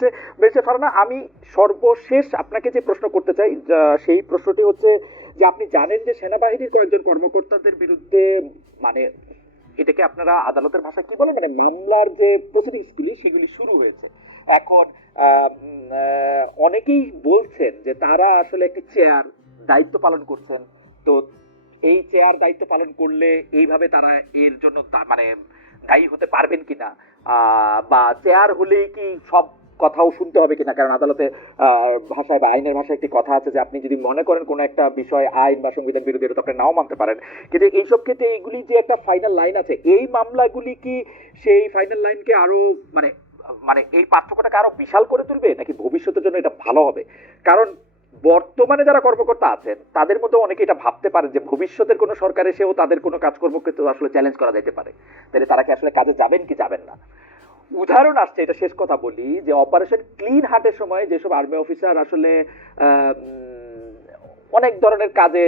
করতেছে বেশি ফারানা, আমি সর্বশেষ আপনাকে যে প্রশ্ন করতে চাই সেই প্রশ্নটি হচ্ছে যে আপনি জানেন যে সেনাবাহিনীর কয়েকজন কর্মকর্তাদের বিরুদ্ধে মানে এটাকে আপনারা আদালতের ভাষায় কি বলেন মানে মামলার যে প্রসিডিংসগুলি সেগুলি শুরু হয়েছে। এখন অনেকেই বলছেন যে তারা আসলে একটি চেয়ার দায়িত্ব পালন করছেন। তো এই চেয়ার দায়িত্ব পালন করলে এইভাবে তারা এর জন্য মানে দায়ী হতে পারবেন কিনা? বা চেয়ার হলেই কি সব কথাও শুনতে হবে কিনা? কারণ আদালতে ভাষায় বা আইনের ভাষায় একটি কথা আছে যে আপনি যদি মনে করেন কোনো একটা বিষয়, আইন বা সংবিধান বিরোধী আপনি নাও মানতে পারেন। কিন্তু এইসব ক্ষেত্রে এইগুলি যে একটা ফাইনাল লাইন আছে, এই মামলাগুলি কি সেই ফাইনাল লাইনকে আরও মানে মানে এই পার্থক্যটাকে আরও বিশাল করে তুলবে? নাকি ভবিষ্যতের জন্য এটা ভালো হবে? কারণ বর্তমানে যারা কর্মকর্তা আছেন, তাদের মধ্যে অনেকে এটা ভাবতে পারেন যে ভবিষ্যতের কোনো সরকার এসেও তাদের কোনো কাজকর্মকে আসলে চ্যালেঞ্জ করা যেতে পারে। তাহলে তারা কি আসলে কাজে যাবেন কি যাবেন না? উদাহরণ আসছে, এটা শেষ কথা বলি, যে অপারেশন ক্লিন হার্টের সময় যেসব আর্মি অফিসার আসলে অনেক ধরনের কাজে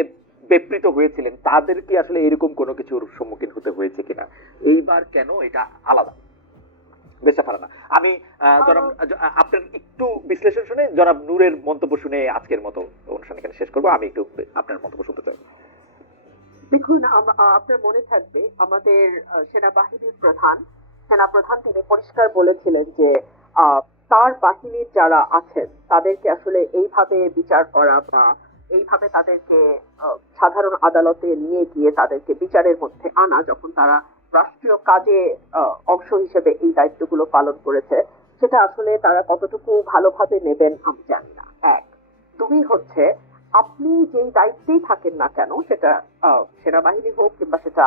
বিবৃত হয়েছিলেন, তাদের কি আসলে এরকম কোনো কিছুর সম্মুখীন হতে হয়েছে কিনা? এইবার কেন এটা আলাদা? আমি জনাব আপনার একটু বিশ্লেষণ শুনে জনাব নূরের মন্তব্য শুনে আজকের মতো অনুষ্ঠান এখানে শেষ করব। আমি একটু আপনার মন্তব্য শুনতে চাই। দেখুন আপনার মনে থাকবে আমাদের সেনাবাহিনীর প্রধান সেনাপ্রধান তিনি পরিষ্কার বলেছিলেন যে তার বাহিনীর যারা আছেন, তাদেরকে আসলে এইভাবে বিচার করা বা এইভাবে তাদেরকে সাধারণ আদালতে নিয়ে গিয়ে তাদেরকে বিচারের মধ্যে আনা যখন তারা রাষ্ট্রীয় কাজে অংশ হিসেবে এই দায়িত্বগুলো পালন করেছে, সেটা আসলে তারা কতটুকু ভালোভাবে নেবেন আমি জানি না। এক। দুই হচ্ছে, আপনি যেই দায়িত্বেই থাকেন না কেন, সেটা সেনাবাহিনী হোক কিংবা সেটা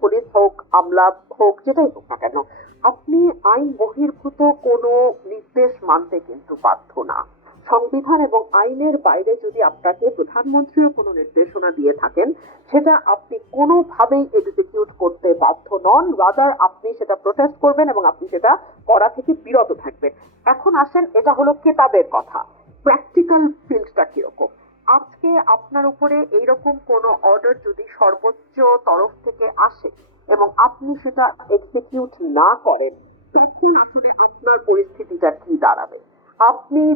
পুলিশ হোক, আমলা হোক, যেটাই হোক না কেন, আপনি আইন বহির্ভূত কোনো নির্দেশ মানতে কিন্তু বাধ্য না। সংবিধান এবং আইনের বাইরে যদি আপনাকে প্রধানমন্ত্রীও কোনো নির্দেশনা দিয়ে থাকেন, সেটা আপনি কোনোভাবেই এক্সিকিউট করতে বাধ্য নন রাদার আপনি সেটা প্রোটেস্ট করবেন এবং আপনি সেটা করা থেকে বিরত থাকবেন। এখন আসেন, এটা হলো কেতাবের কথা। প্র্যাকটিক্যাল ফিল্ডটা কীরকম? আজকে আপনার উপরে এইরকম কোনো অর্ডার যদি সর্বোচ্চ তরফ থেকে আসে এবং আপনি সেটা এক্সিকিউট না করেন, তখন আসলে আপনার পরিস্থিতিটা কি দাঁড়াবে? আপনি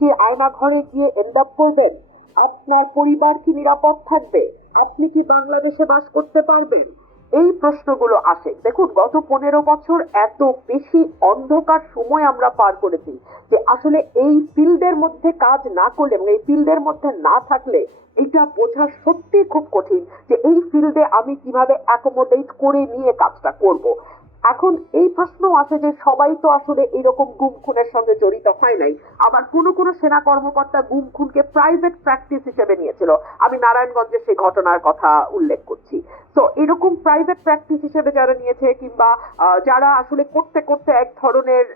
কি আয়না ঘরে গিয়ে এন্ড আপ করবেন? আপনার পরিবার কি নিরাপদ থাকবে? আপনি কি বাংলাদেশে বাস করতে পারবেন? এই প্রশ্নগুলো আসে দেখুন, গত পনেরো বছর এত বেশি অন্ধকার সময় আমরা পার করেছি যে আসলে এই ফিল্ডের মধ্যে কাজ না করলে এবং এই ফিল্ডের মধ্যে না থাকলে এটা বোঝা সত্যি খুব কঠিন যে এই ফিল্ডে আমি কীভাবে অ্যাকোমোডেট করে নিয়ে কাজটা করব। এখন এই প্রশ্ন আছে যে সবাই তো আসলে এরকম গুম খুনের সঙ্গে জড়িত হয় নাই। আবার কোনো কোনো সেনা কর্মকর্তা গুম খুনকে প্রাইভেট প্র্যাকটিস হিসেবে নিয়েছিল। আমি নারায়ণগঞ্জে সেই ঘটনার কথা উল্লেখ করছি। তো এরকম প্রাইভেট প্র্যাকটিস হিসেবে যারা নিয়েছে কিংবা যারা আসলে করতে করতে এক ধরনের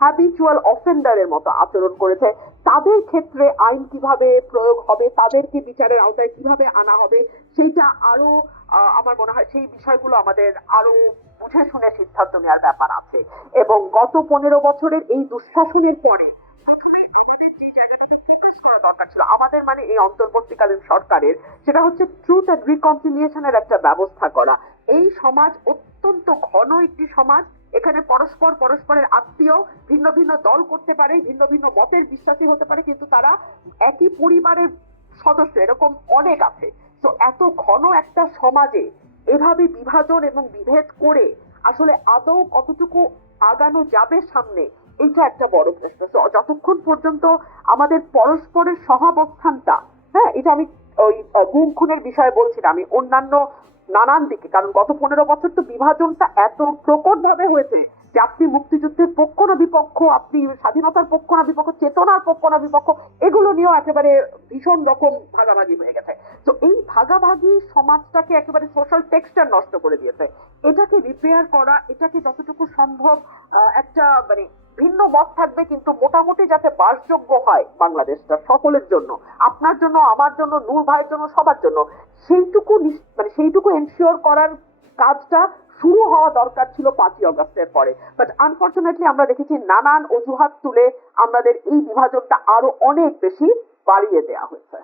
হ্যাবিচুয়াল অফেন্ডারের মতো আচরণ করেছে, তাদের ক্ষেত্রে আইন কীভাবে প্রয়োগ হবে, তাদেরকে বিচারের আওতায় কীভাবে আনা হবে সেইটা আরও আমার মনে হয় সেই বিষয়গুলো আমাদের আরও বুঝে শুনে সিদ্ধান্ত নেওয়ার ব্যাপার আছে। এবং গত পনেরো বছরের এই দুঃশাসনের পরে ফোকাস করা দরকার ছিল, আমাদের মানে এই অন্তর্বর্তীকালীন সরকারের, সেটা হচ্ছে ট্রুথ অ্যান্ড রিকনসিলিয়েশনের একটা ব্যবস্থা করা। এই সমাজ অত্যন্ত ঘন একটি সমাজ, এখানে পরস্পর পরস্পরের আত্মীয় ভিন্ন ভিন্ন দল করতে পারে, ভিন্ন ভিন্ন মতের বিশ্বাসী হতে পারে, কিন্তু তারা একই পরিবারের সদস্য, এরকম অনেক আছে। তো এত ঘন একটা সমাজে এভাবে বিভাজন এবং বিভেদ করে আসলে আদৌ কতটুকু আগানো যাবে সামনে, এইটা একটা বড় প্রশ্ন। যতক্ষণ পর্যন্ত আমাদের পরস্পরের সহাবস্থানটা হ্যাঁ এটা আমি ওই গুম খুনের বিষয়ে বলছি না, আমি অন্যান্য নানান দিকে, কারণ গত পনেরো বছর তো বিভাজনটা এত প্রকট ভাবে হয়েছে যে আপনি মুক্তিযুদ্ধের পক্ষ না বিপক্ষ, আপনি স্বাধীনতার পক্ষ না বিপক্ষ, চেতনার পক্ষ না বিপক্ষ, এগুলো নিয়েও একেবারে ভীষণ রকম ভাগাভাগি হয়ে গেছে। তো এই ভাগাভাগি সমাজটাকে একেবারে সোশ্যাল টেক্সচার নষ্ট করে দিয়েছে। এটাকে রিপেয়ার করা, এটাকে যতটুকু সম্ভব একটা মানে ভিন্ন মত থাকবে, কিন্তু মোটামুটি যাতে বাসযোগ্য হয় বাংলাদেশটা সকলের জন্য, আপনার জন্য, আমার জন্য, নূর ভাইয়ের জন্য, সবার জন্য, সেইটুকু মানে সেইটুকু এনশিওর করার কাজটা শুরু হওয়া দরকার ছিল পাঁচই অগস্টের পরে। বাট আনফর্চুনেটলি আমরা দেখেছি নানান অজুহাত তুলে আমাদের এই বিভাজনটা আরও অনেক বেশি বাড়িয়ে দেওয়া হয়েছে।